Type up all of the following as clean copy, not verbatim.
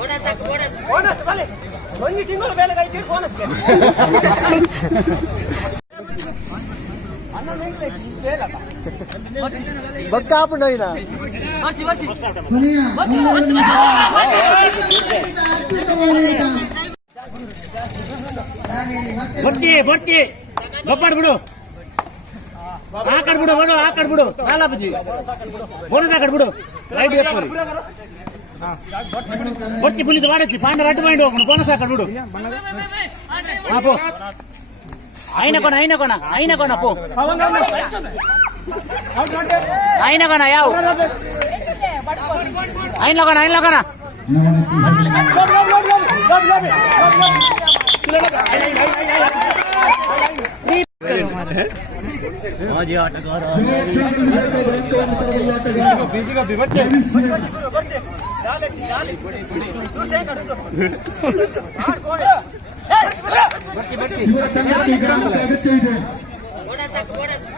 bonus ಬಲೆ ಒಂದು ತಿಂಗಳು ಬೇಲೆ ಕಳಿಸಿ ಬೋನಸ್ ಬಕ್ಕ ಹಾಪುಂಡ ಬರ್ತಿ ಬರ್ತಿ ಗೊಪ್ಪಾಡ್ ಬಿಡು ಆಕಡ್ಬಿಡು ಬಿಡು ಆಕಡ್ಬಿಡು ಕಾಲಾಪಜಿ ಬೋನಸ್ ಆಕಡ್ಬಿಡು ರೈಟ್ ಬರ್ತಿ ಪುಲಿದ ವಾಡಚ್ಚಿ ಪಾಂಡ ರಟ್ಟು ಮಾಡಿ ಹೋಗೋಣ ಬೋನಸ್ ಆಕಡ್ಬಿಡು ಪೋ అయిన కొన పో అయిన కొన యావ్ అయిన కొన మాజీ ఆటగాರ బిజీగా బివర్చే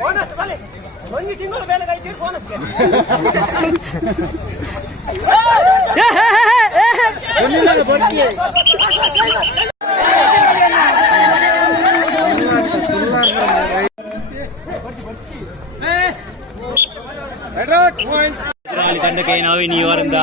ಬೋನಸ್ ಬಲೆ ಒಂದು ತಿಂಗಳು ಬೇಲೆ ಕಳಿಸಿ ಬೋನಸ್ ತಂಡಕ್ಕೆ ನಾವು ನೀವು ಅವರಿಂದ